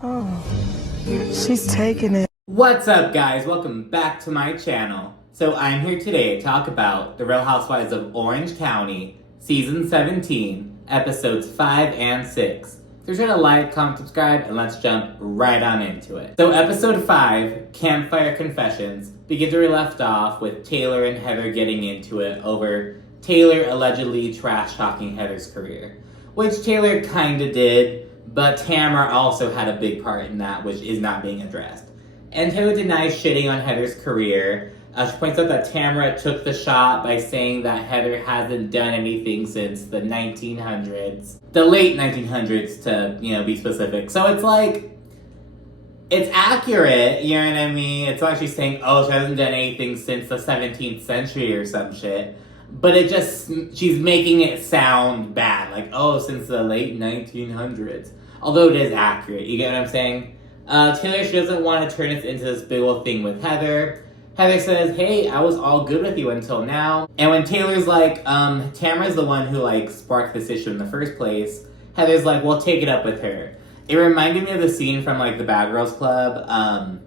Oh, she's taking it. What's up, guys? Welcome back to my channel. So I'm here today to talk about The Real Housewives of Orange County, Season 17, Episodes 5 and 6. So sure to like, comment, subscribe, and let's jump right on into it. So Episode 5, Campfire Confessions, begins where we left off with Taylor and Heather getting into it over Taylor allegedly trash-talking Heather's career. Which Taylor kinda did, but Tamra also had a big part in that, which is not being addressed. And Taylor denies shitting on Heather's career. She points out that Tamra took the shot by saying that Heather hasn't done anything since the 1900s. The late 1900s, to, be specific. So it's like, it's accurate, you know what I mean? It's like she's saying, oh, she hasn't done anything since the 17th century or some shit. But she's making it sound bad. Like, oh, since the late 1900s. Although it is accurate, you get what I'm saying? Taylor, she doesn't want to turn it into this big old thing with Heather. Heather says, hey, I was all good with you until now. And when Taylor's like, Tamra's the one who, sparked this issue in the first place, Heather's like, well, take it up with her. It reminded me of the scene from, the Bad Girls Club.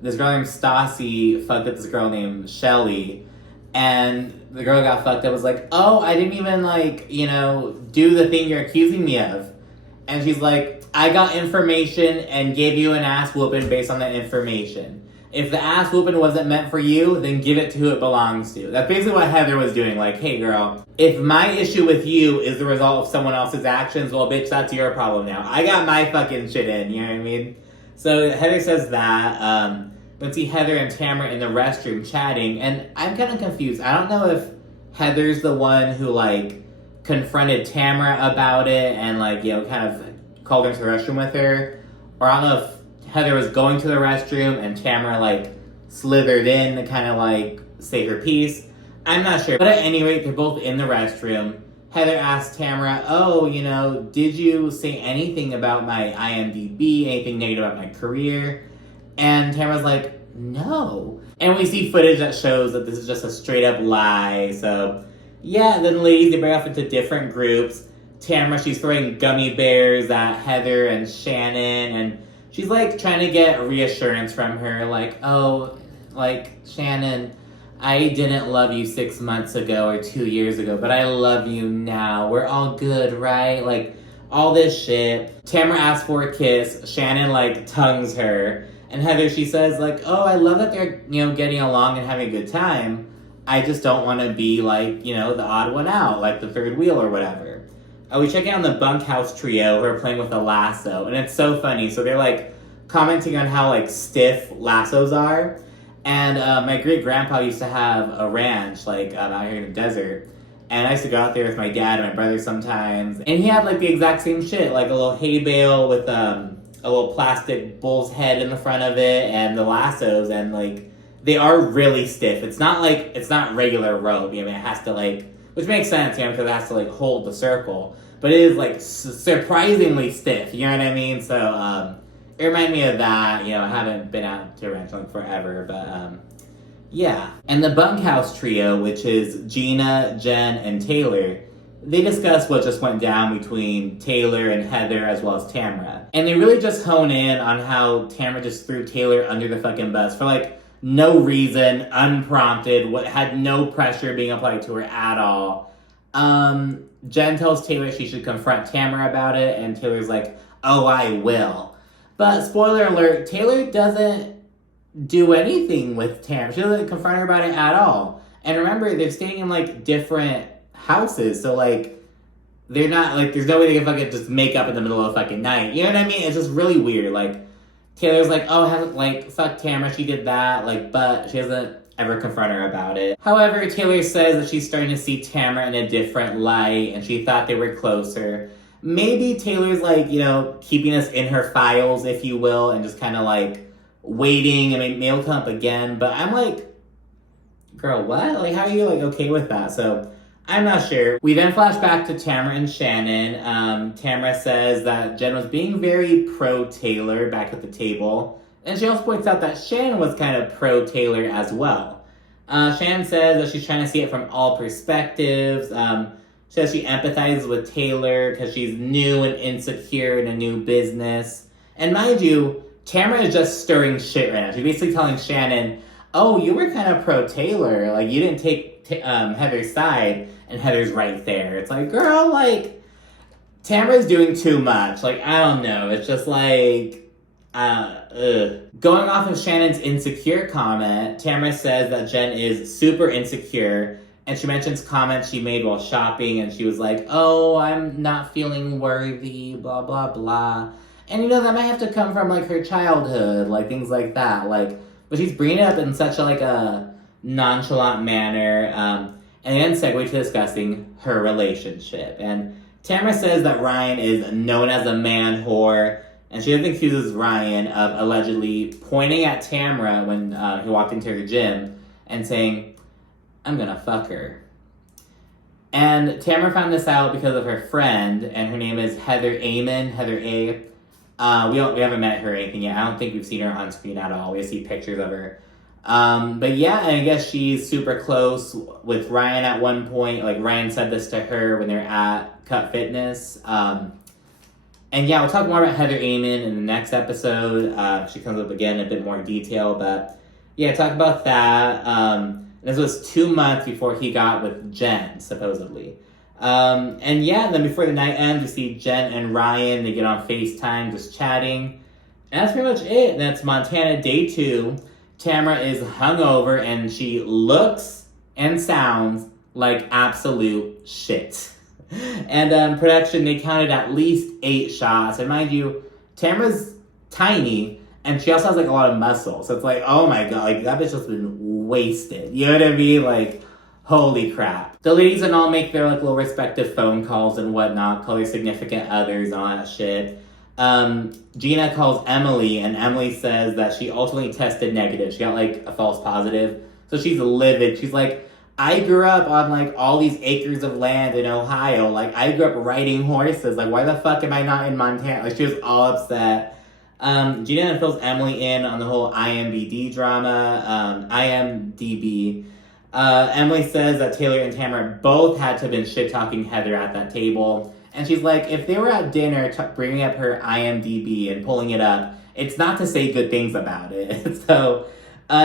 This girl named Stassi fucked up this girl named Shelly. And the girl got fucked up was like, oh, I didn't even, do the thing you're accusing me of. And she's like, I got information and gave you an ass whooping based on that information. If the ass whooping wasn't meant for you, then give it to who it belongs to. That's basically what Heather was doing. Like, hey, girl, if my issue with you is the result of someone else's actions, well, bitch, that's your problem now. I got my fucking shit in, you know what I mean? So Heather says that. Let's see Heather and Tamra in the restroom chatting, and I'm kind of confused. I don't know if Heather's the one who, confronted Tamra about it and, kind of called her into the restroom with her, or I don't know if Heather was going to the restroom and Tamra, slithered in to kind of, say her piece. I'm not sure. But at any rate, they're both in the restroom. Heather asked Tamra, oh, did you say anything about my IMDb, anything negative about my career? And Tamra's like, no. And we see footage that shows that this is just a straight up lie. So, yeah, then the ladies, they break off into different groups. Tamra, she's throwing gummy bears at Heather and Shannon. And she's, trying to get reassurance from her. Shannon, I didn't love you 6 months ago or 2 years ago, but I love you now. We're all good, right? All this shit. Tamra asks for a kiss. Shannon, tongues her. And Heather, she says, oh, I love that they're, getting along and having a good time. I just don't want to be, the odd one out, the third wheel or whatever. We check out the bunkhouse trio who are playing with a lasso. And it's so funny. So they're, commenting on how, stiff lassos are. And my great-grandpa used to have a ranch, out here in the desert. And I used to go out there with my dad and my brother sometimes. And he had, the exact same shit. A little hay bale with, a little plastic bull's head in the front of it, and the lassos, and they are really stiff. It's not it's not regular rope. It has to which makes sense, because it has to hold the circle. But it is surprisingly stiff. You know what I mean? So it reminded me of that. I haven't been out to a ranch forever, but yeah. And the bunkhouse trio, which is Gina, Jen, and Taylor, they discuss what just went down between Taylor and Heather as well as Tamra. And they really just hone in on how Tamra just threw Taylor under the fucking bus for no reason, unprompted, what had no pressure being applied to her at all. Jen tells Taylor she should confront Tamra about it, and Taylor's like, oh, I will. But spoiler alert, Taylor doesn't do anything with Tamra. She doesn't confront her about it at all. And remember, they're staying in different houses, so they're not there's no way they can fucking just make up in the middle of the fucking night. You know what I mean? It's just really weird. Taylor's oh, fuck Tamra, she did that, but she doesn't ever confront her about it. However, Taylor says that she's starting to see Tamra in a different light, and she thought they were closer. Maybe Taylor's keeping us in her files, if you will, and just kind of waiting. I mean, maybe it'll come up again, but I'm girl, what? How are you okay with that? So I'm not sure. We then flash back to Tamra and Shannon. Tamra says that Jen was being very pro-Taylor back at the table. And she also points out that Shannon was kind of pro-Taylor as well. Shannon says that she's trying to see it from all perspectives. She says she empathizes with Taylor because she's new and insecure in a new business. And mind you, Tamra is just stirring shit right now. She's basically telling Shannon, oh, you were kind of pro Taylor. Like, you didn't take Heather's side, and Heather's right there. It's like, girl, like, Tamra's doing too much. Like, I don't know. It's just like, Going off of Shannon's insecure comment, Tamra says that Jen is super insecure, and she mentions comments she made while shopping, and she was like, oh, I'm not feeling worthy, blah, blah, blah. And, that might have to come from, like, her childhood, like, things like that. Like, but she's bringing it up in such a nonchalant manner, and then segue to discussing her relationship. And Tamra says that Ryan is known as a man whore, and she accuses Ryan of allegedly pointing at Tamra when he walked into her gym and saying, I'm gonna fuck her. And Tamra found this out because of her friend, and her name is Heather A. We haven't met her or anything yet. I don't think we've seen her on screen at all. We see pictures of her. But yeah, and I guess she's super close with Ryan at one point. Like, Ryan said this to her when they were at Cut Fitness. And yeah, we'll talk more about Heather Amon in the next episode. She comes up again in a bit more detail, but yeah, talk about that. This was 2 months before he got with Jen, supposedly. And yeah, then before the night ends, we see Jen and Ryan, they get on FaceTime, just chatting. And that's pretty much it. That's Montana Day 2. Tamra is hungover, and she looks and sounds like absolute shit. And production, they counted at least 8 shots. And mind you, Tamra's tiny, and she also has, like, a lot of muscle. So it's like, oh my god, like, that bitch has been wasted. You know what I mean? Like, holy crap. The ladies and all make their, like, little respective phone calls and whatnot, call their significant others and all that shit. Gina calls Emily, and Emily says that she ultimately tested negative. She got, like, a false positive. So she's livid. She's like, I grew up on, like, all these acres of land in Ohio. Like, I grew up riding horses. Like, why the fuck am I not in Montana? Like, she was all upset. Gina fills Emily in on the whole IMDb drama. IMDb. Emily says that Taylor and Tamra both had to have been shit-talking Heather at that table. And she's like, if they were at dinner bringing up her IMDb and pulling it up, it's not to say good things about it. So...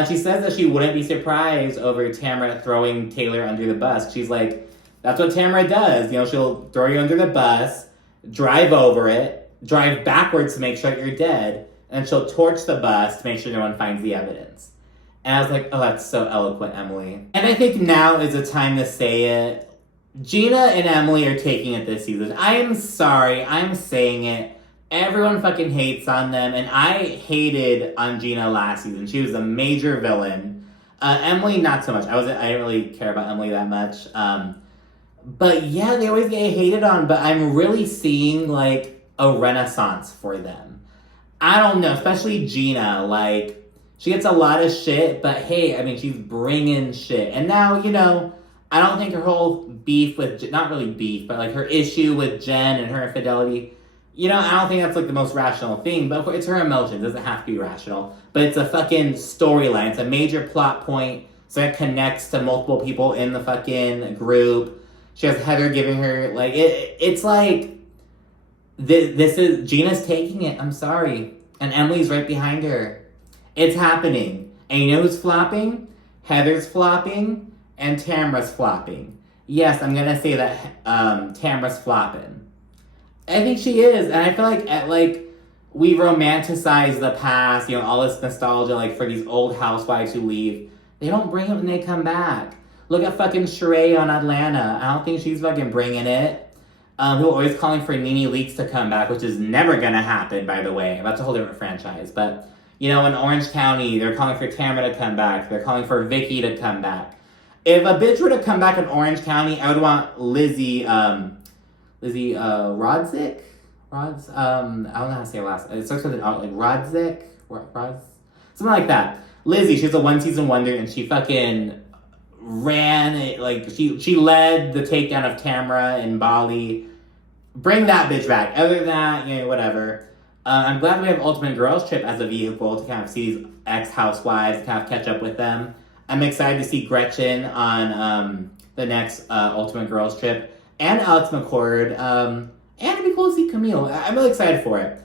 she says that she wouldn't be surprised over Tamra throwing Taylor under the bus. She's like, that's what Tamra does. She'll throw you under the bus, drive over it, drive backwards to make sure that you're dead, and she'll torch the bus to make sure no one finds the evidence. And I was like, oh, that's so eloquent, Emily. And I think now is the time to say it. Gina and Emily are taking it this season. I am sorry, I'm saying it. Everyone fucking hates on them, and I hated on Gina last season. She was a major villain. Emily, not so much. I didn't really care about Emily that much. But yeah, they always get hated on, but I'm really seeing, like, a renaissance for them. I don't know, especially Gina. Like, she gets a lot of shit, but hey, I mean, she's bringing shit. And now, I don't think her whole beef with, not really beef, but, like, her issue with Jen and her infidelity, I don't think that's, like, the most rational thing, but it's her emotions. It doesn't have to be rational. But it's a fucking storyline. It's a major plot point, so it connects to multiple people in the fucking group. She has Heather giving her, like, it's like, this is, Gina's taking it. I'm sorry. And Emily's right behind her. It's happening. And you know who's flopping? Heather's flopping, and Tamra's flopping. Yes, I'm gonna say that Tamra's flopping. I think she is, and I feel like we romanticize the past, all this nostalgia, like, for these old housewives who leave. They don't bring it when they come back. Look at fucking Sheree on Atlanta. I don't think she's fucking bringing it. Who are always calling for Nene Leakes to come back, which is never gonna happen, by the way. That's a whole different franchise. But, in Orange County, they're calling for Tamra to come back. They're calling for Vicky to come back. If a bitch were to come back in Orange County, I would want Lizzie Rodzik? I don't know how to say her last. It starts with an like Rodzik? Something like that. Lizzie, she's a 1-season wonder, and she fucking ran it, like, she led the takedown of Tamra in Bali. Bring that bitch back. Other than that, whatever. I'm glad we have Ultimate Girls Trip as a vehicle to kind of see these ex-housewives, kind of catch up with them. I'm excited to see Gretchen on the next Ultimate Girls Trip. And Alex McCord, and it'd be cool to see Camille. I'm really excited for it.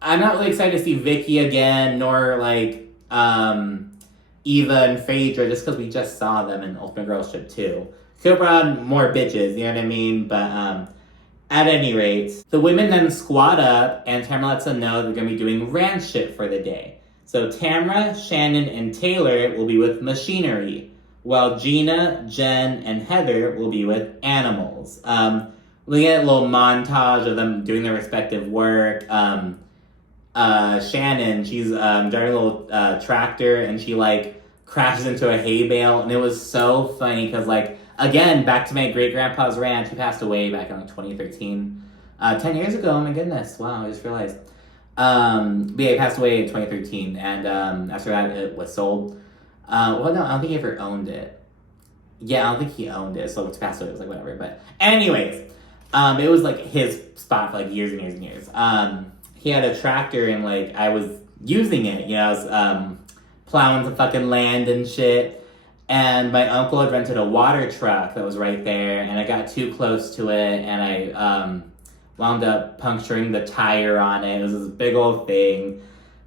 I'm not really excited to see Vicky again, nor like Eva and Phaedra, just because we just saw them in Ultimate Girlship 2. Could have brought on more bitches, you know what I mean? But at any rate, the women then squad up, and Tamra lets them know they're going to be doing ranch shit for the day. So Tamra, Shannon, and Taylor will be with machinery, while Gina, Jen, and Heather will be with animals. We get a little montage of them doing their respective work. Shannon, she's driving a little tractor, and she like crashes into a hay bale, and it was so funny because like, again, back to my great grandpa's ranch. He passed away back in like 2013, 10 years ago. Oh my goodness! Wow, I just realized. But yeah, he passed away in 2013, and after that, it was sold. Well, no, I don't think he ever owned it. Yeah, I don't think he owned it, so it's passed away. It was like whatever. But anyways, it was like his spot for like years and years and years. He had a tractor, and like I was using it. You know, I was plowing some fucking land and shit. And my uncle had rented a water truck that was right there, and I got too close to it, and I wound up puncturing the tire on it. It was this big old thing.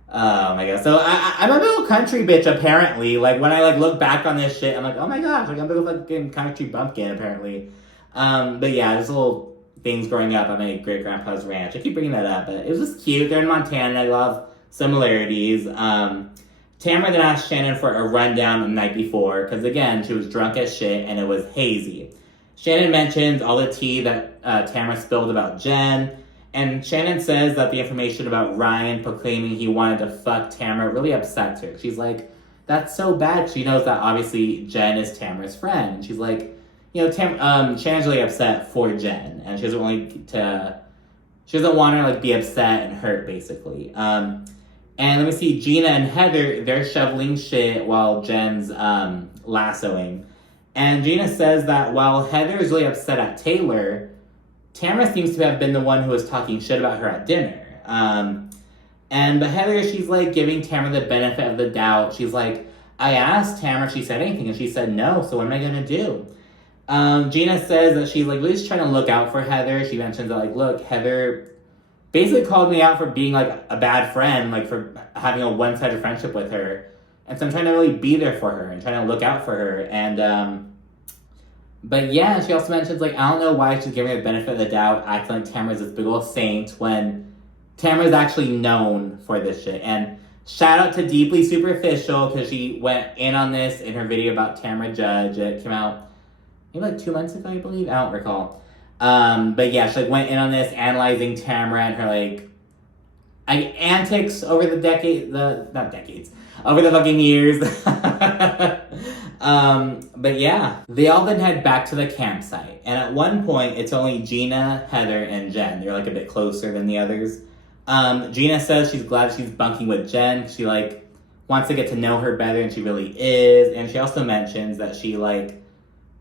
Oh my god. So I'm a little country bitch, apparently. Like, when I like look back on this shit, I'm like, oh my gosh, like I'm a little fucking country bumpkin, apparently. But yeah, there's little things growing up on my great-grandpa's ranch. I keep bringing that up, but it was just cute. They're in Montana. I love similarities. Tamra then asked Shannon for a rundown the night before, because again, she was drunk as shit and it was hazy. Shannon mentions all the tea that Tamra spilled about Jen, and Shannon says that the information about Ryan proclaiming he wanted to fuck Tamra really upsets her. She's like, that's so bad. She knows that obviously Jen is Tamra's friend. And she's like, you know, Shannon's really upset for Jen, and she doesn't want her to like be upset and hurt, basically. And let me see, Gina and Heather, they're shoveling shit while Jen's lassoing. And Gina says that while Heather is really upset at Taylor, Tamra seems to have been the one who was talking shit about her at dinner. But Heather, she's like giving Tamra the benefit of the doubt. She's like, I asked Tamra if she said anything, and she said no, so what am I going to do? Gina says that she's like really just trying to look out for Heather. She mentions that like, look, Heather basically called me out for being like a bad friend, like for having a one-sided friendship with her. And so I'm trying to really be there for her and trying to look out for her. And, but yeah, she also mentions like, I don't know why she's giving her the benefit of the doubt, acting like Tamra's this big old saint when Tamra's actually known for this shit. And shout out to Deeply Superficial, because she went in on this in her video about Tamra Judge. It came out maybe like 2 months ago, I believe. I don't recall. But yeah, she like went in on this, analyzing Tamra and her like antics over the over the fucking years. But yeah, they all then head back to the campsite, and at one point it's only Gina, Heather, and Jen. They're like a bit closer than the others. Gina says she's glad she's bunking with Jen. She like wants to get to know her better, and she really is. And she also mentions that she like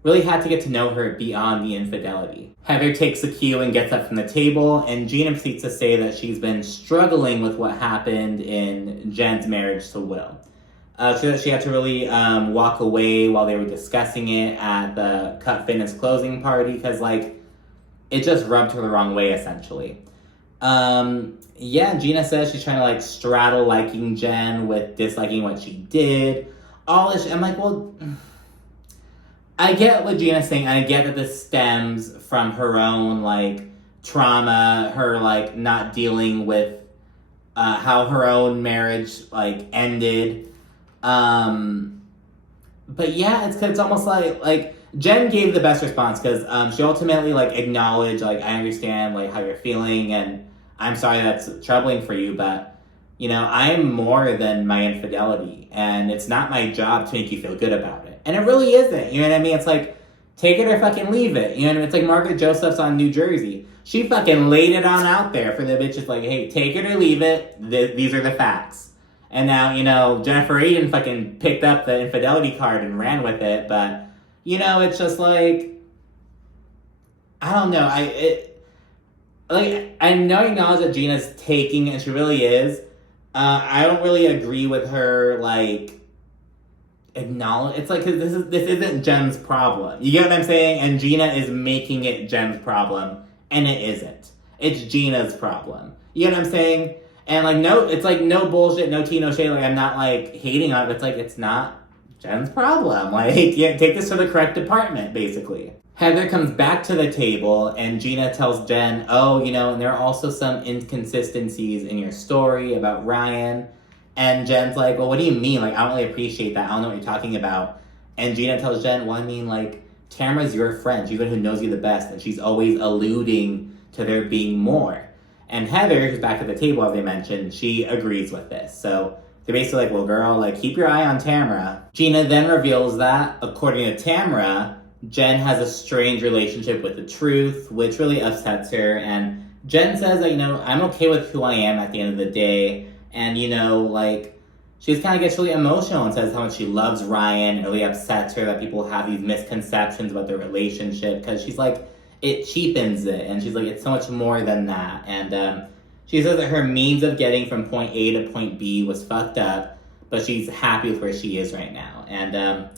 really had to get to know her beyond the infidelity. Heather takes the cue and gets up from the table, and Gina proceeds to say that she's been struggling with what happened in Jen's marriage to Will. She had to really walk away while they were discussing it at the Cut Fitness closing party, because like it just rubbed her the wrong way, essentially. Gina says she's trying to like straddle liking Jen with disliking what she did. All this, I'm like, well, I get what Gina's saying, and I get that this stems from her own, like, trauma, her, like, not dealing with how her own marriage, like, ended. But yeah, it's almost like, Jen gave the best response, because she ultimately, like, acknowledged, like, I understand, like, how you're feeling, and I'm sorry that's troubling for you, but, you know, I'm more than my infidelity, and it's not my job to make you feel good about it. And it really isn't, you know what I mean? It's like, take it or fucking leave it, you know what I mean? It's like Margaret Josephs on New Jersey. She fucking laid it on out there for the bitches, like, hey, take it or leave it, these are the facts. And now, you know, Jennifer Aiden fucking picked up the infidelity card and ran with it, but, you know, it's just like, I don't know, I know you acknowledge that Gina's taking it, and she really is. I don't really agree with her, like, acknowledge. It's like, 'cause this isn't Jen's problem. You get what I'm saying? And Gina is making it Jen's problem, and it isn't. It's Gina's problem. You get what I'm saying? And, like, no, it's, like, no bullshit, no tea, no shade. Like, I'm not, like, hating on it. It's, like, it's not Jen's problem. Like, yeah, take this to the correct department, basically. Heather comes back to the table, and Gina tells Jen, oh, you know, and there are also some inconsistencies in your story about Ryan. And Jen's like, well, what do you mean? Like, I don't really appreciate that. I don't know what you're talking about. And Gina tells Jen, well, I mean, like, Tamra's your friend. She's the one who knows you the best, and she's always alluding to there being more. And Heather, who's back at the table, as they mentioned, she agrees with this. So they're basically like, well, girl, like, keep your eye on Tamra. Gina then reveals that, according to Tamra, Jen has a strange relationship with the truth, which really upsets her. And Jen says that, you know, I'm okay with who I am at the end of the day. And, you know, like, she just kind of gets really emotional and says how much she loves Ryan. It really upsets her that people have these misconceptions about their relationship, because she's like, it cheapens it. And she's like, it's so much more than that. And she says that her means of getting from point A to point B was fucked up, but she's happy with where she is right now. And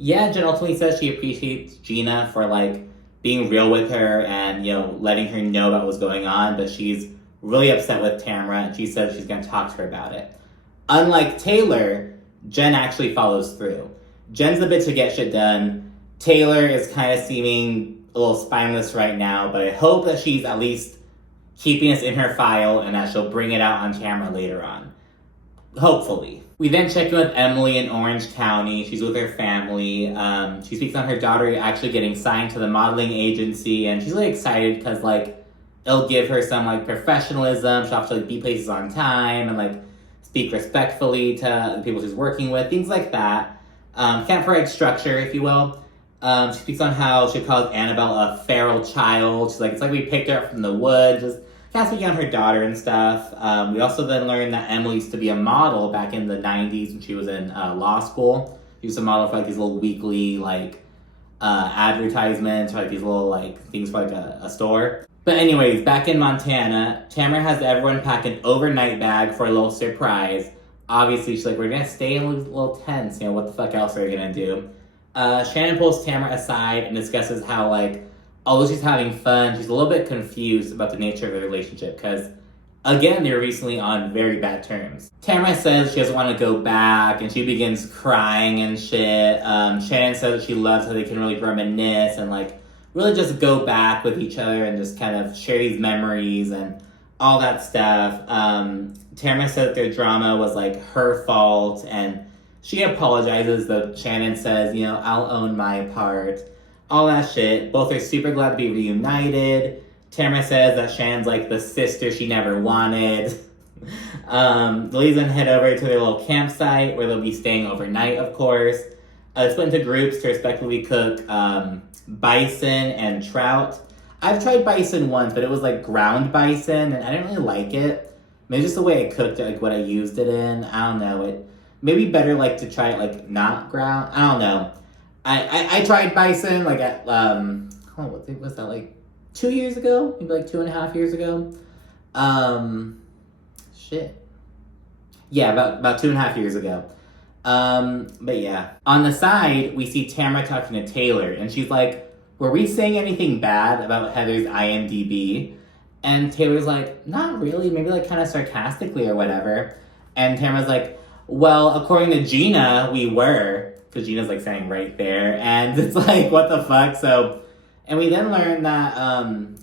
yeah, Jen ultimately says she appreciates Gina for, like, being real with her and, you know, letting her know about what's going on, but she's really upset with Tamra, and she says she's going to talk to her about it. Unlike Taylor, Jen actually follows through. Jen's the bitch to get shit done. Taylor is kind of seeming a little spineless right now, but I hope that she's at least keeping this in her file and that she'll bring it out on camera later on. Hopefully. We then check in with Emily in Orange County. She's with her family. She speaks on her daughter actually getting signed to the modeling agency, and she's really excited because, like, it'll give her some, like, professionalism. She'll have to, like, be places on time and, like, speak respectfully to the people she's working with, things like that. Can't provide structure, if you will. She speaks on how she calls Annabelle a feral child. She's like, it's like we picked her up from the woods. Just kind of speaking on her daughter and stuff. We also then learned that Emily used to be a model back in the 90s when she was in law school. She used to model for, like, these little weekly, like, advertisements, or, like, these little, like, things for, like, a store. But anyways, back in Montana, Tamra has everyone pack an overnight bag for a little surprise. Obviously, she's like, we're going to stay in a little tents. You know, what the fuck else are we going to do? Shannon pulls Tamra aside and discusses how, like, although she's having fun, she's a little bit confused about the nature of the relationship because, again, they were recently on very bad terms. Tamra says she doesn't want to go back, and she begins crying and shit. Shannon says that she loves how they can really reminisce and, like, really just go back with each other and just kind of share these memories and all that stuff. Tamra said that their drama was, like, her fault, and she apologizes, though Shannon says, you know, I'll own my part. All that shit. Both are super glad to be reunited. Tamra says that Shannon's, like, the sister she never wanted. The ladies then head over to their little campsite where they'll be staying overnight, of course. Split into groups to respectively cook bison and trout. I've tried bison once, but it was, like, ground bison, and I didn't really like it. Maybe just the way I cooked it, like, what I used it in. I don't know. It maybe better, like, to try it, like, not ground. I don't know. I tried bison, like, at, what was that, like, 2 years ago? Maybe, like, 2.5 years ago? Shit. Yeah, about 2.5 years ago. But yeah. On the side, we see Tamra talking to Taylor, and she's like, were we saying anything bad about Heather's IMDb? And Taylor's like, not really, maybe, like, kind of sarcastically or whatever. And Tamra's like, well, according to Gina, we were, because Gina's, like, saying right there, and it's like, what the fuck? So, and we then learn that,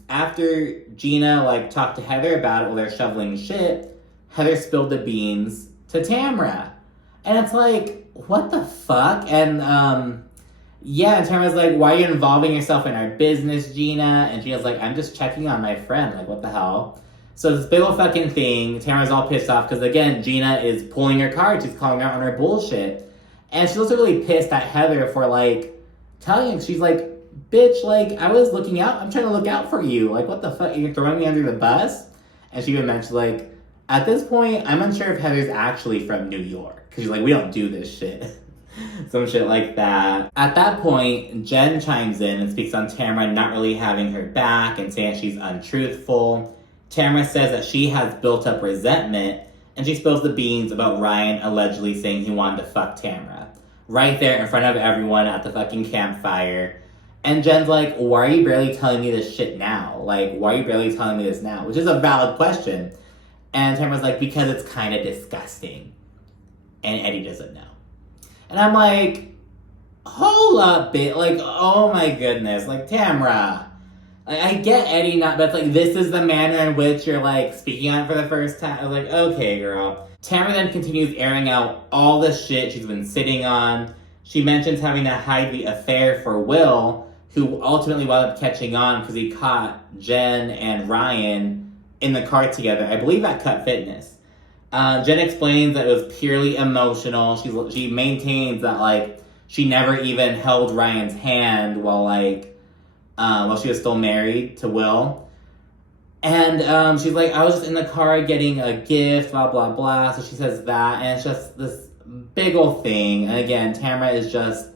after Gina, like, talked to Heather about it while they're shoveling shit, Heather spilled the beans to Tamra. And it's like, what the fuck? And, yeah, and Tamra's like, why are you involving yourself in our business, Gina? And Gina's like, I'm just checking on my friend. Like, what the hell? So this big old fucking thing, Tamra's all pissed off because, again, Gina is pulling her card. She's calling her out on her bullshit. And she's also really pissed at Heather for, like, telling him. She's like, bitch, like, I was looking out. I'm trying to look out for you. Like, what the fuck? You're throwing me under the bus? And she even mentioned, like, at this point, I'm unsure if Heather's actually from New York. Because she's like, we don't do this shit. Some shit like that. At that point, Jen chimes in and speaks on Tamra not really having her back and saying she's untruthful. Tamra says that she has built up resentment, and she spills the beans about Ryan allegedly saying he wanted to fuck Tamra. Right there in front of everyone at the fucking campfire. And Jen's like, why are you barely telling me this shit now? Like, why are you barely telling me this now? Which is a valid question. And Tamra's like, because it's kind of disgusting. And Eddie doesn't know. And I'm like, hold up, bit. Like, oh my goodness. Like, Tamra. Like, I get Eddie not, but it's like, this is the manner in which you're, like, speaking on it for the first time. I was like, okay, girl. Tamra then continues airing out all the shit she's been sitting on. She mentions having to hide the affair for Will, who ultimately wound up catching on because he caught Jen and Ryan in the car together. I believe at Cut Fitness. Jen explains that it was purely emotional. She maintains that, like, she never even held Ryan's hand while she was still married to Will. And she's like, I was just in the car getting a gift, blah, blah, blah. So she says that, and it's just this big old thing. And again, Tamra is just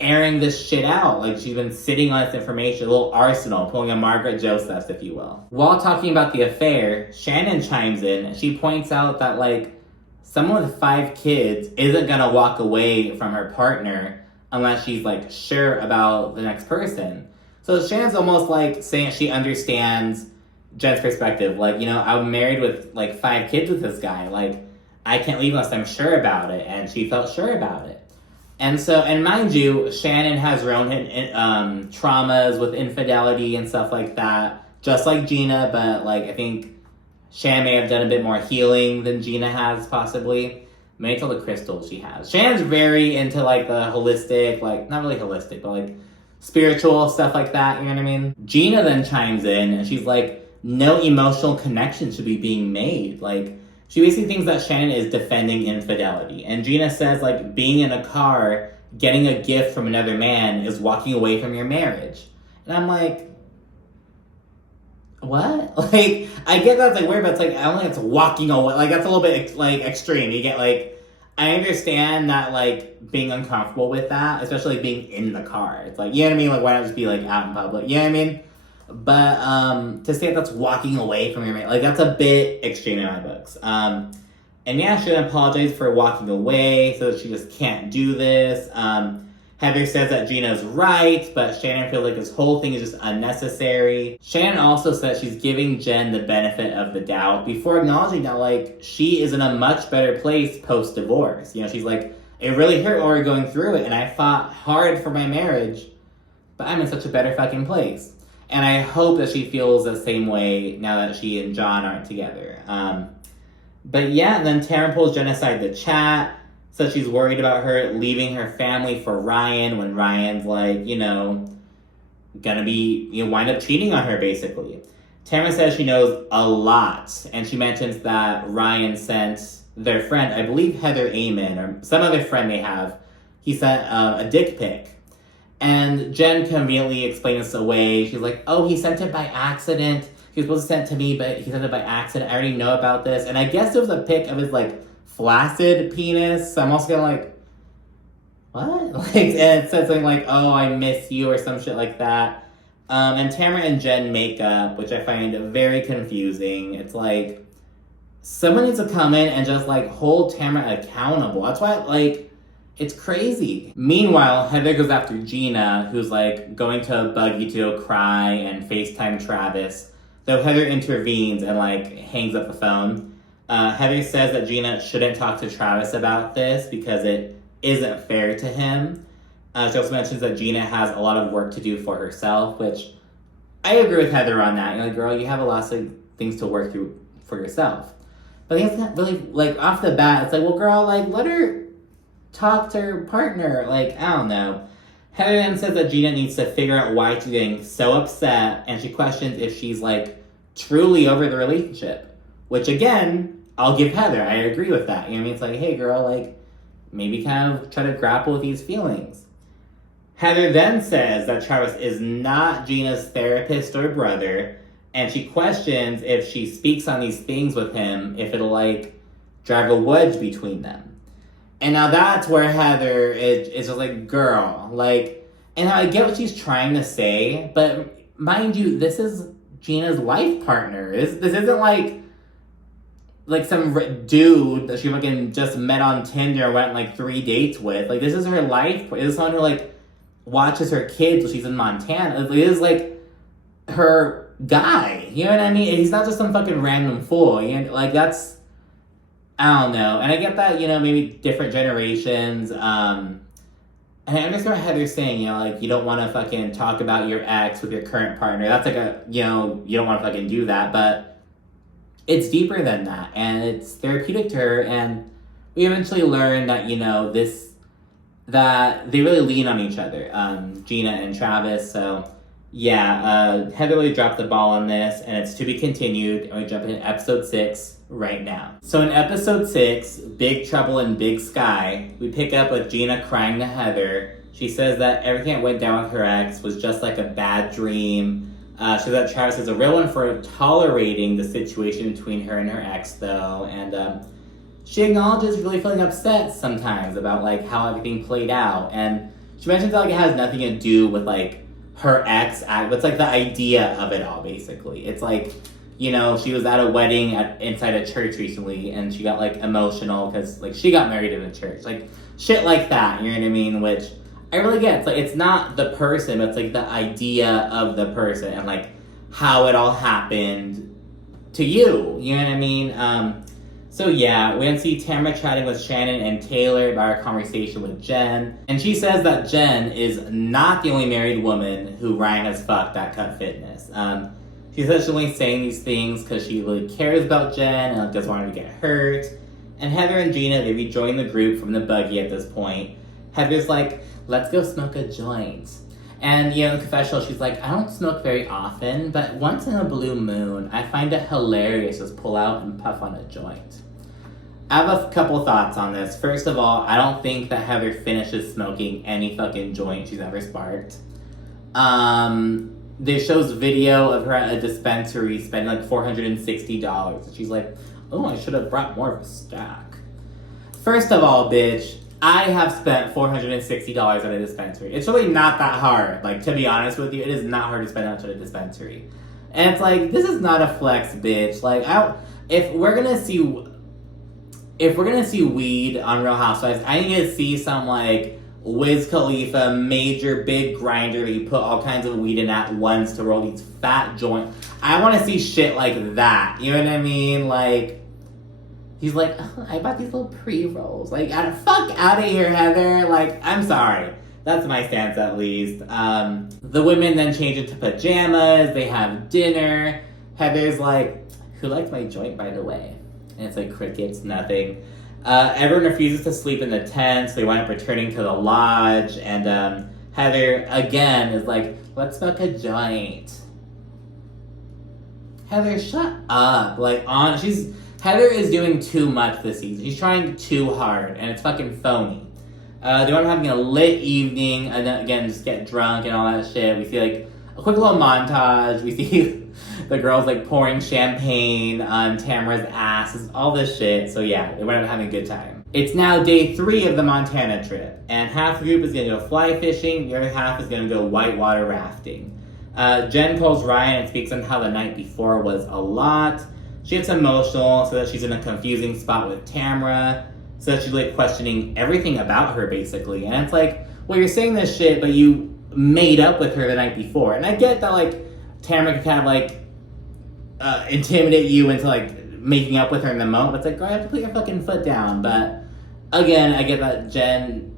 airing this shit out. Like, she's been sitting on this information, a little arsenal, pulling a Margaret Josephs, if you will. While talking about the affair, Shannon chimes in, and she points out that, like, someone with 5 kids isn't gonna walk away from her partner unless she's, like, sure about the next person. So Shannon's almost, like, saying she understands Jen's perspective. Like, you know, I'm married with, like, 5 kids with this guy. Like, I can't leave unless I'm sure about it. And she felt sure about it. And so, and mind you, Shannon has her own traumas with infidelity and stuff like that. Just like Gina, but, like, I think Shannon may have done a bit more healing than Gina has, possibly. Maybe it's all the crystals she has. Shannon's very into, like, the holistic, like, not really holistic, but, like, spiritual stuff like that, you know what I mean? Gina then chimes in, and she's like, no emotional connection should be being made. Like, she basically thinks that Shannon is defending infidelity. And Gina says, like, being in a car, getting a gift from another man is walking away from your marriage. And I'm like, what? Like, I get that's, like, weird, but it's, like, I don't think it's walking away. Like, that's a little bit, like, extreme. You get, like, I understand that, like, being uncomfortable with that, especially like, being in the car. It's like, you know what I mean? Like, why not just be, like, out in public? You know what I mean? But to say that's walking away from your mate, like, that's a bit extreme in my books. And yeah, she apologized for walking away, so that she just can't do this. Heather says that Gina's right, but Shannon feels like this whole thing is just unnecessary. Shannon also says she's giving Jen the benefit of the doubt before acknowledging that, like, she is in a much better place post-divorce. You know, she's like, it really hurt while we were going through it, and I fought hard for my marriage, but I'm in such a better fucking place. And I hope that she feels the same way now that she and John aren't together. But yeah, and then Tamra pulls Jen aside to chat. So she's worried about her leaving her family for Ryan when Ryan's, like, you know, gonna be, you know, wind up cheating on her, basically. Tamra says she knows a lot, and she mentions that Ryan sent their friend, I believe Heather Amon, or some other friend they have, he sent a dick pic. And Jen conveniently explains this away. She's like, oh, he sent it by accident. He was supposed to send it to me, but he sent it by accident. I already know about this. And I guess it was a pic of his, like, flaccid penis. So I'm also gonna like, what? Like, and it said something like, oh, I miss you, or some shit like that. And Tamra and Jen make up, which I find very confusing. It's like, someone needs to come in and just, like, hold Tamra accountable. That's why, like, it's crazy. Meanwhile, Heather goes after Gina, who's, like, going to a buggy to go cry and FaceTime Travis. So Heather intervenes and, like, hangs up the phone. Heather says that Gina shouldn't talk to Travis about this because it isn't fair to him. She also mentions that Gina has a lot of work to do for herself, which I agree with Heather on that. You're like, girl, you have a lot of things to work through for yourself. But I think it's not really, like, off the bat, it's like, well, girl, like, let her talk to her partner. Like, I don't know. Heather then says that Gina needs to figure out why she's getting so upset, and she questions if she's, like, truly over the relationship. Which, again, I'll give Heather. I agree with that. You know what I mean? It's like, hey, girl, like, maybe kind of try to grapple with these feelings. Heather then says that Travis is not Gina's therapist or brother, and she questions if she speaks on these things with him, if it'll, like, drive a wedge between them. And now that's where Heather is just like, girl, like, and I get what she's trying to say, but mind you, this is Gina's life partner. This isn't like some dude that she fucking just met on Tinder and went on, like, 3 dates with. Like, this is her life. This is someone who, like, watches her kids when she's in Montana. It is, like, her guy. You know what I mean? He's not just some fucking random fool. You know, like, that's, I don't know. And I get that, you know, maybe different generations. And I understand what Heather's saying, you know, like, you don't want to fucking talk about your ex with your current partner. That's like a, you know, you don't want to fucking do that. But it's deeper than that. And it's therapeutic to her. And we eventually learn that, you know, that they really lean on each other, Gina and Travis. So, yeah, Heather really dropped the ball on this, and it's to be continued. And we jump into episode 6 right now. So in episode 6, Big Trouble in Big Sky, we pick up with Gina crying to Heather. She says that everything that went down with her ex was just like a bad dream. She says that Travis is a real one for tolerating the situation between her and her ex, though, and she acknowledges really feeling upset sometimes about, like, how everything played out. And she mentions that, like, it has nothing to do with, like, her ex act, but it's, like, the idea of it all, basically. It's, like, you know, she was at a wedding inside a church recently, and she got, like, emotional because, like, she got married in a church. Like, shit like that, you know what I mean? Which I really get. It's, like, it's not the person, but it's, like, the idea of the person and, like, how it all happened to you. You know what I mean? So yeah, we then see Tamra chatting with Shannon and Taylor about our conversation with Jen. And she says that Jen is not the only married woman who Ryan has fucked at Cut Fitness. She says she's only saying these things because she really cares about Jen and doesn't want her to get hurt. And Heather and Gina, they rejoin the group from the buggy at this point. Heather's like, let's go smoke a joint. And, you know, in the confessional, she's like, I don't smoke very often, but once in a blue moon, I find it hilarious to just pull out and puff on a joint. I have a couple thoughts on this. First of all, I don't think that Heather finishes smoking any fucking joint she's ever sparked. There shows video of her at a dispensary spending like $460. And she's like, oh, I should have brought more of a stack. First of all, bitch, I have spent $460 at a dispensary. It's really not that hard. Like, to be honest with you, it is not hard to spend that much at a dispensary. And it's like, this is not a flex, bitch. Like, if we're gonna see weed on Real Housewives, I need to see some, like, Wiz Khalifa major big grinder that you put all kinds of weed in at once to roll these fat joints. I want to see shit like that. You know what I mean? Like, he's like, oh, I bought these little pre-rolls. Like, fuck out of here, Heather. Like, I'm sorry. That's my stance, at least. The women then change into pajamas. They have dinner. Heather's like, who liked my joint, by the way? And it's like crickets, nothing. Everyone refuses to sleep in the tent, so they wind up returning to the lodge. And Heather, again, is like, let's smoke a joint. Heather, shut up. Like, Heather is doing too much this season. She's trying too hard, and it's fucking phony. They want having a lit evening, and then, again, just get drunk and all that shit. We see, like, a quick little montage. We see the girls, like, pouring champagne on Tamra's ass, all this shit. So, yeah, they went up having a good time. It's now day 3 of the Montana trip, and half the group is going to go fly fishing, the other half is going to go whitewater rafting. Jen calls Ryan and speaks on how the night before was a lot. She gets emotional, so that she's in a confusing spot with Tamra, so that she's, like, questioning everything about her, basically. And it's like, well, you're saying this shit, but you made up with her the night before. And I get that, like, Tamra could kind of, like, intimidate you into, like, making up with her in the moment. But it's like, girl, you have to put your fucking foot down. But, again, I get that Jen,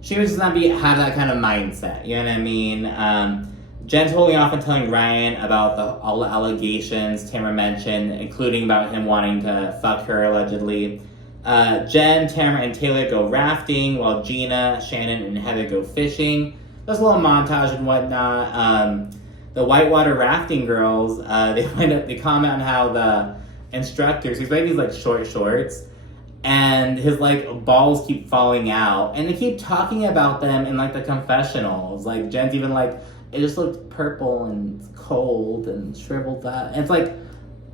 she would just not have that kind of mindset. You know what I mean? Jen's holding off and telling Ryan about all the allegations Tamra mentioned, including about him wanting to fuck her, allegedly. Jen, Tamra, and Taylor go rafting, while Gina, Shannon, and Heather go fishing. There's a little montage and whatnot. The whitewater rafting girls, they comment on how the instructors, he's wearing these, like, short shorts, and his, like, balls keep falling out, and they keep talking about them in, like, the confessionals. Like, Jen's even like, it just looked purple and cold and shriveled up. And it's like,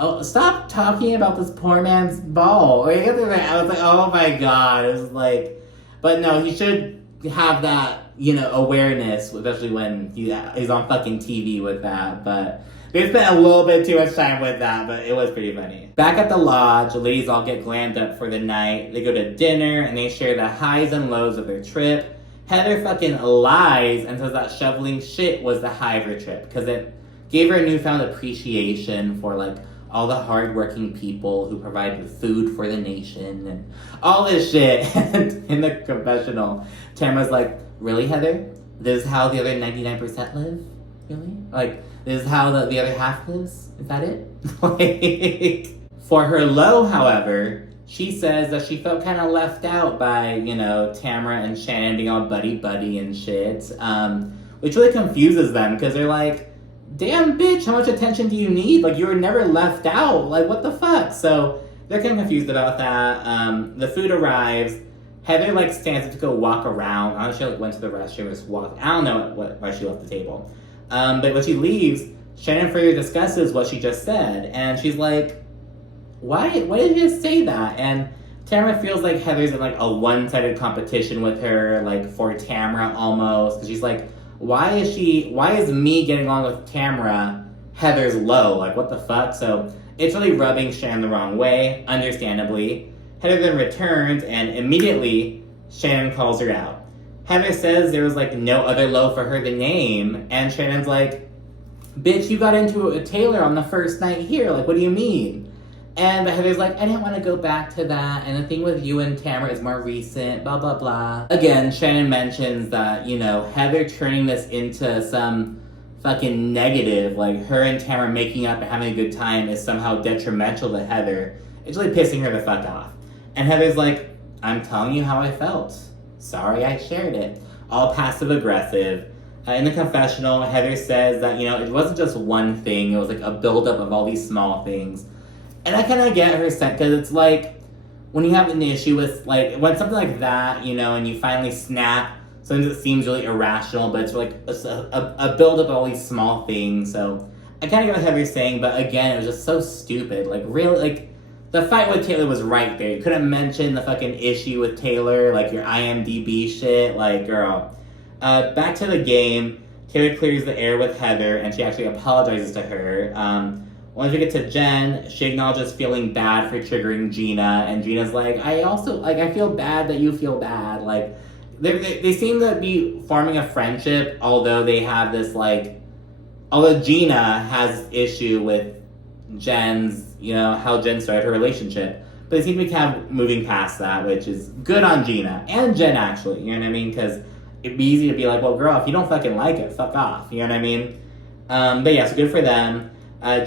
oh, stop talking about this poor man's ball. Like, I was like, oh my god. It was like, but no, he should have that, you know, awareness, especially when he's on fucking TV with that. But they spent a little bit too much time with that, but it was pretty funny. Back at the lodge, the ladies all get glammed up for the night. They go to dinner and they share the highs and lows of their trip. Heather fucking lies and says that shoveling shit was the high of her trip, because it gave her a newfound appreciation for, like, all the hardworking people who provide food for the nation and all this shit. And in the confessional, Tamra's like, really, Heather? This is how the other 99% live? Really? Like, this is how the other half lives? Is that it? Like, for her low, however, she says that she felt kind of left out by, you know, Tamra and Shannon being all buddy-buddy and shit, which really confuses them, because they're like, damn, bitch, how much attention do you need? Like, you were never left out. Like, what the fuck? So they're kind of confused about that. The food arrives. Heather, like, stands up to go walk around. I don't know if she, like, went to the restroom or just walked. I don't know why she left the table. But when she leaves, Shannon further discusses what she just said. And she's like, why did you just say that? And Tamra feels like Heather's in, like, a one-sided competition with her, like, for Tamra almost. Because she's like, why is me getting along with Tamra, Heather's low? Like, what the fuck? So it's really rubbing Shannon the wrong way, understandably. Heather then returns, and immediately Shannon calls her out. Heather says there was, like, no other low for her to name, and Shannon's like, bitch, you got into a Taylor on the first night here. Like, what do you mean? And Heather's like, I didn't want to go back to that, and the thing with you and Tamra is more recent, blah, blah, blah. Again, Shannon mentions that, you know, Heather turning this into some fucking negative, like her and Tamra making up and having a good time is somehow detrimental to Heather. It's really pissing her the fuck off. And Heather's like, I'm telling you how I felt. Sorry I shared it. All passive-aggressive. In the confessional, Heather says that, you know, it wasn't just one thing, it was like a buildup of all these small things. And I kind of get her sense, because it's like, when you have an issue with, like, when something like that, you know, and you finally snap, something that seems really irrational, but it's like a build-up of all these small things. So I kind of get what Heather's saying, but again, it was just so stupid. Like, really, like, the fight with Taylor was right there. You couldn't mention the fucking issue with Taylor, like your IMDb shit. Like, girl. Back to the game. Taylor clears the air with Heather, and she actually apologizes to her. Once we get to Jen, she acknowledges feeling bad for triggering Gina, and Gina's like, I feel bad that you feel bad. Like, they seem to be forming a friendship, although they have this, like, although Gina has issue with Jen's, you know, how Jen started her relationship. But they seem to be kind of moving past that, which is good on Gina, and Jen, actually, you know what I mean? Because it'd be easy to be like, well, girl, if you don't fucking like it, fuck off, you know what I mean? But yeah, so good for them.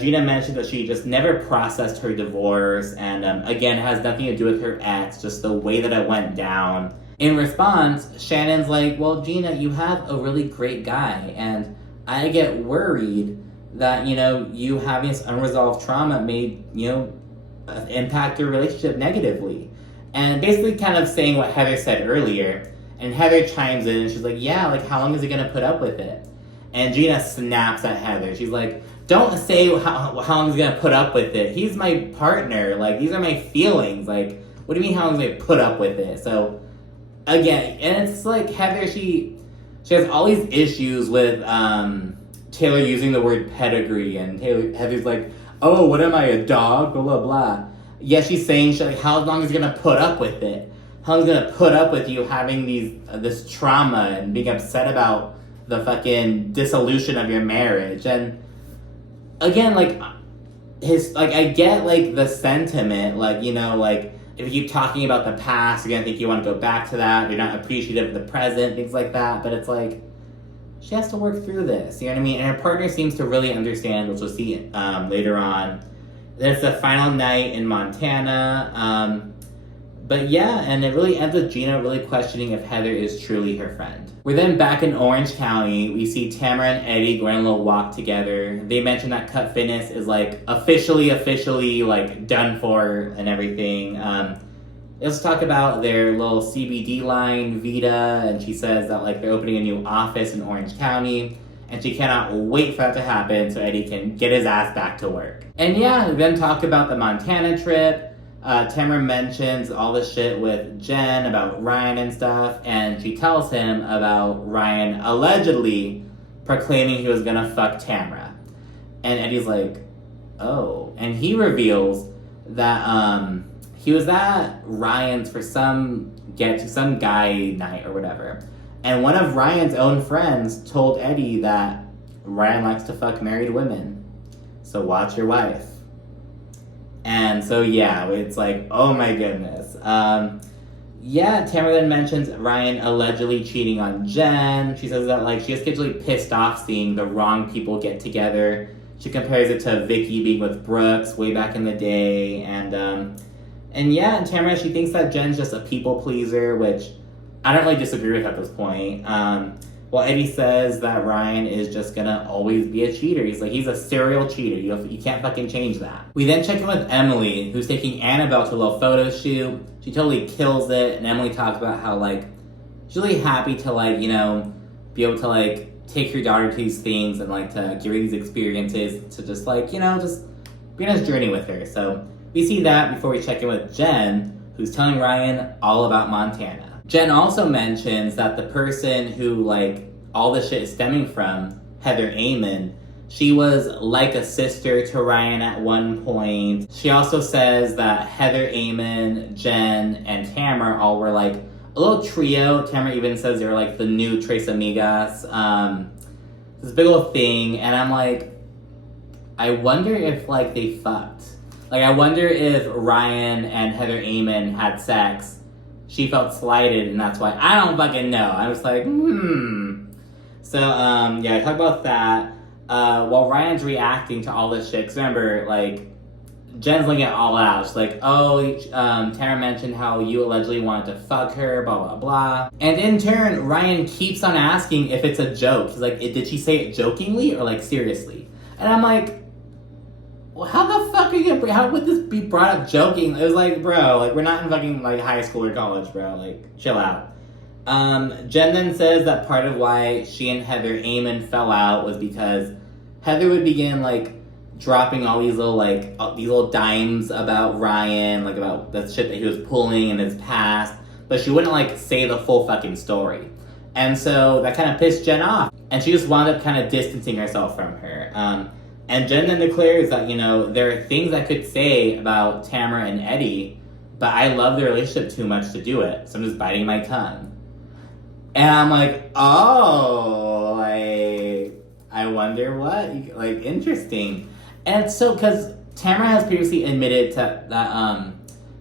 Gina mentioned that she just never processed her divorce, and again, it has nothing to do with her ex, just the way that it went down. In response, Shannon's like, well, Gina, you have a really great guy, and I get worried that, you know, you having this unresolved trauma may, you know, impact your relationship negatively. And basically kind of saying what Heather said earlier, and Heather chimes in, and she's like, yeah, like, how long is he gonna put up with it? And Gina snaps at Heather. She's like, don't say how long he's gonna put up with it. He's my partner. Like, these are my feelings. Like, what do you mean how long he's gonna put up with it? So, again, and it's like Heather, she has all these issues with Taylor using the word pedigree, and Heather's like, oh, what am I, a dog? Blah, blah, blah. Yeah, she's saying, like, how long is he gonna put up with it? How long is he gonna put up with you having this trauma and being upset about the fucking dissolution of your marriage? And again, like, I get, like, the sentiment, like, you know, like, if you keep talking about the past, you're gonna think you want to go back to that, you're not appreciative of the present, things like that, but it's like, she has to work through this, you know what I mean? And her partner seems to really understand, which we'll see later on. Then it's the final night in Montana, but yeah, and it really ends with Gina really questioning if Heather is truly her friend. We're then back in Orange County. We see Tamra and Eddie going on a little walk together. They mention that Cut Fitness is, like, officially, like, done for and everything. Let's talk about their little CBD line, Vita, and she says that, like, they're opening a new office in Orange County, and she cannot wait for that to happen so Eddie can get his ass back to work. And yeah, we then talk about the Montana trip. Tamra mentions all this shit with Jen about Ryan and stuff, and she tells him about Ryan allegedly proclaiming he was gonna fuck Tamra. And Eddie's like, oh. And he reveals that he was at Ryan's for some guy night or whatever. And one of Ryan's own friends told Eddie that Ryan likes to fuck married women. So watch your wife. And so yeah, it's like, oh my goodness. Yeah, Tamra then mentions Ryan allegedly cheating on Jen. She says that like she just gets really pissed off seeing the wrong people get together. She compares it to Vicky being with Brooks way back in the day. And Tamra, she thinks that Jen's just a people pleaser, which I don't really disagree with at this point. Well, Eddie says that Ryan is just gonna always be a cheater. He's like, he's a serial cheater. You can't fucking change that. We then check in with Emily, who's taking Annabelle to a little photo shoot. She totally kills it, and Emily talks about how, like, she's really happy to, like, you know, be able to, like, take her daughter to these things and, like, to give her these experiences to just, like, you know, just be on this journey with her. So we see that before we check in with Jen, who's telling Ryan all about Montana. Jen also mentions that the person who, like, all this shit is stemming from, Heather Amon, she was like a sister to Ryan at one point. She also says that Heather Amon, Jen, and Tamra all were, like, a little trio. Tamra even says they were, like, the new Tres Amigas. This big old thing, and I'm like, I wonder if, like, they fucked. Like, I wonder if Ryan and Heather Amon had sex. She felt slighted, and that's why. I don't fucking know. I was like, So, yeah, I talk about that. While Ryan's reacting to all this shit, because remember, like, Jen's laying it all out. She's like, Tamra mentioned how you allegedly wanted to fuck her, blah, blah, blah. And in turn, Ryan keeps on asking if it's a joke. He's like, did she say it jokingly or, like, seriously? And I'm like, well, how the fuck are you, how would this be brought up joking? It was like, bro, like, we're not in fucking, like, high school or college, bro. Like, chill out. Jen then says that part of why she and Heather Amon fell out was because Heather would begin, like, dropping all these little, like, these little dimes about Ryan, like, about the shit that he was pulling in his past, but she wouldn't, like, say the full fucking story. And so that kind of pissed Jen off, and she just wound up kind of distancing herself from her. And Jen then declares that, you know, there are things I could say about Tamra and Eddie, but I love their relationship too much to do it, so I'm just biting my tongue. And I'm like, oh, like, I wonder what, like, interesting. And it's so, because Tamra has previously admitted that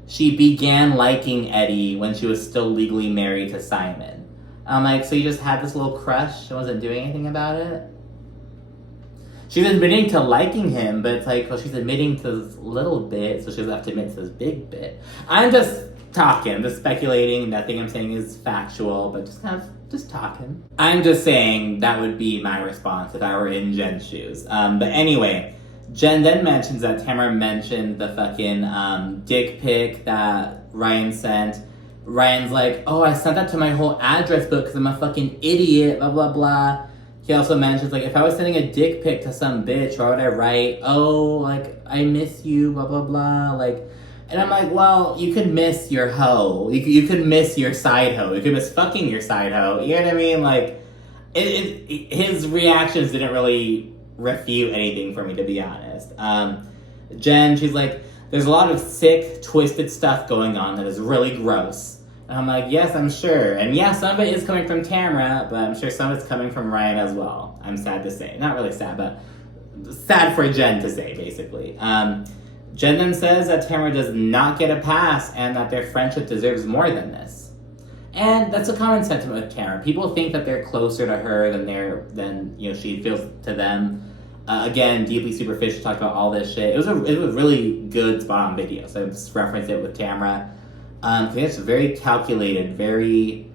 she began liking Eddie when she was still legally married to Simon. I'm like, so you just had this little crush and wasn't doing anything about it? She's admitting to liking him, but it's like, well, she's admitting to this little bit, so she doesn't have to admit to this big bit. I'm just talking, just speculating. Nothing I'm saying is factual, but just talking. I'm just saying that would be my response if I were in Jen's shoes. But anyway, Jen then mentions that Tamra mentioned the fucking dick pic that Ryan sent. Ryan's like, oh, I sent that to my whole address book because I'm a fucking idiot, blah, blah, blah. He also mentions, like, if I was sending a dick pic to some bitch, why would I write, oh, like, I miss you, blah, blah, blah, like, and I'm like, well, you could miss your hoe. You could miss your side hoe. You could miss fucking your side hoe. You know what I mean? Like, his reactions didn't really refute anything for me, to be honest. Jen, she's like, there's a lot of sick, twisted stuff going on that is really gross. And I'm like, yes, I'm sure. And yeah, some of it is coming from Tamra, but I'm sure some of it's coming from Ryan as well. I'm sad to say. Not really sad, but sad for Jen to say, basically. Jen then says that Tamra does not get a pass and that their friendship deserves more than this. And that's a common sentiment with Tamra. People think that they're closer to her than you know, she feels to them. Again, deeply superficial, talk about all this shit. It was a really good spot on video, so I just referenced it with Tamra. I think it's very calculated, very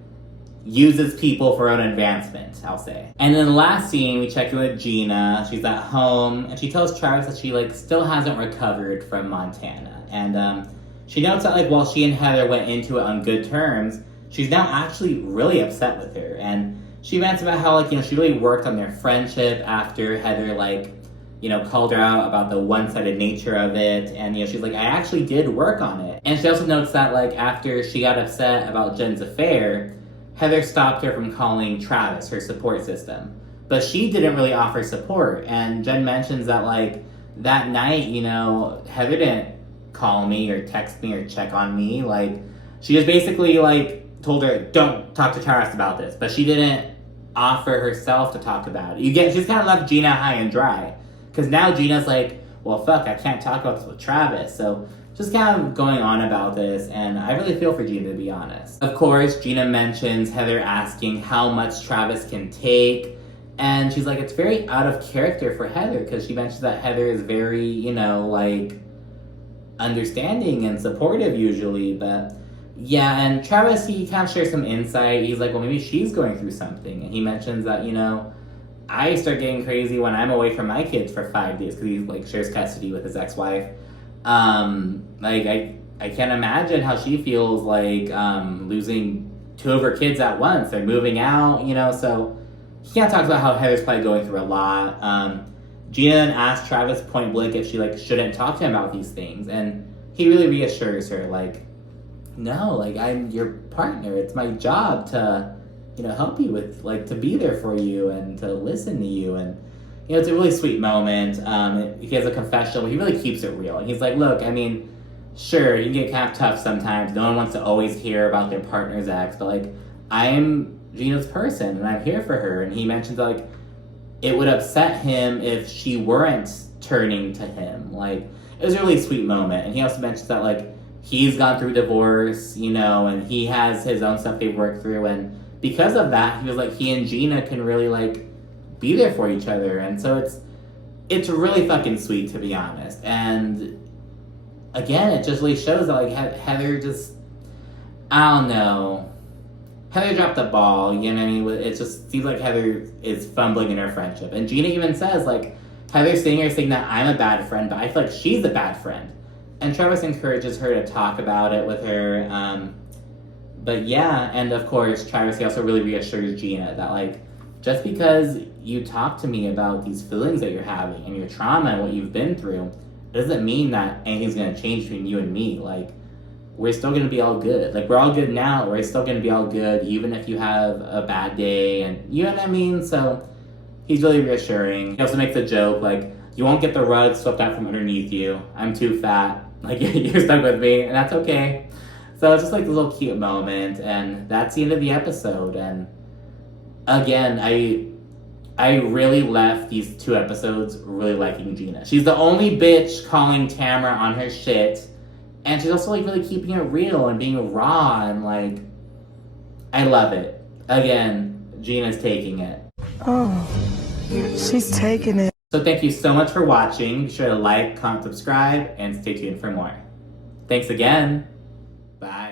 uses people for her own advancement, I'll say. And in the last scene, we check in with Gina. She's at home, and she tells Travis that she, like, still hasn't recovered from Montana. And she notes that, like, while she and Heather went into it on good terms, she's now actually really upset with her. And she vents about how, like, you know, she really worked on their friendship after Heather, like, you know, called her out about the one-sided nature of it. And, you know, she's like, I actually did work on it. And she also notes that, like, after she got upset about Jen's affair, Heather stopped her from calling Travis her support system. But she didn't really offer support. And Jen mentions that, like, that night, you know, Heather didn't call me or text me or check on me. Like, she just basically, like, told her, don't talk to Travis about this. But she didn't offer herself to talk about it. She's kind of left Gina high and dry. Because now Gina's like, well, fuck, I can't talk about this with Travis. So just kind of going on about this, and I really feel for Gina, to be honest. Of course, Gina mentions Heather asking how much Travis can take, and she's like, it's very out of character for Heather, because she mentions that Heather is very, you know, like, understanding and supportive usually, but yeah, and Travis, he kind of shares some insight. He's like, well, maybe she's going through something, and he mentions that, you know, I start getting crazy when I'm away from my kids for 5 days, because he, like, shares custody with his ex-wife. Like, I can't imagine how she feels, like, losing 2 of her kids at once. They're moving out, you know, so he kind of talks about how Heather's probably going through a lot. Gina then asked Travis point blank if she, like, shouldn't talk to him about these things, and he really reassures her, like, no, like, I'm your partner. It's my job to, you know, help you with, like, to be there for you and to listen to you, and you know, it's a really sweet moment. He has a confession where he really keeps it real. And he's like, look, I mean, sure, you get kind of tough sometimes. No one wants to always hear about their partner's ex, but, like, I'm Gina's person, and I'm here for her. And he mentions, like, it would upset him if she weren't turning to him. Like, it was a really sweet moment. And he also mentions that, like, he's gone through divorce, you know, and he has his own stuff they've worked through. And because of that, he was like, he and Gina can really, like, be there for each other. And so it's really fucking sweet, to be honest. And again, it just really shows that, like, Heather just, I don't know, Heather dropped the ball, you know what I mean? It just seems like Heather is fumbling in her friendship. And Gina even says, like, Heather's sitting here saying that I'm a bad friend, but I feel like she's a bad friend. And Travis encourages her to talk about it with her. But yeah, and of course, Travis, he also really reassures Gina that, like, just because you talk to me about these feelings that you're having and your trauma and what you've been through, it doesn't mean that anything's going to change between you and me. Like, we're still going to be all good. Like, we're all good now. We're still going to be all good, even if you have a bad day. And you know what I mean? So he's really reassuring. He also makes a joke, like, you won't get the rug swept out from underneath you. I'm too fat. Like, you're stuck with me, and that's okay. So it's just like this little cute moment, and that's the end of the episode. And again, I really left these 2 episodes really liking Gina. She's the only bitch calling Tamra on her shit, and she's also, like, really keeping it real and being raw, and, like, I love it. Again, Gina's taking it. Oh, she's taking it. So thank you so much for watching. Be sure to like, comment, subscribe, and stay tuned for more. Thanks again. Bye.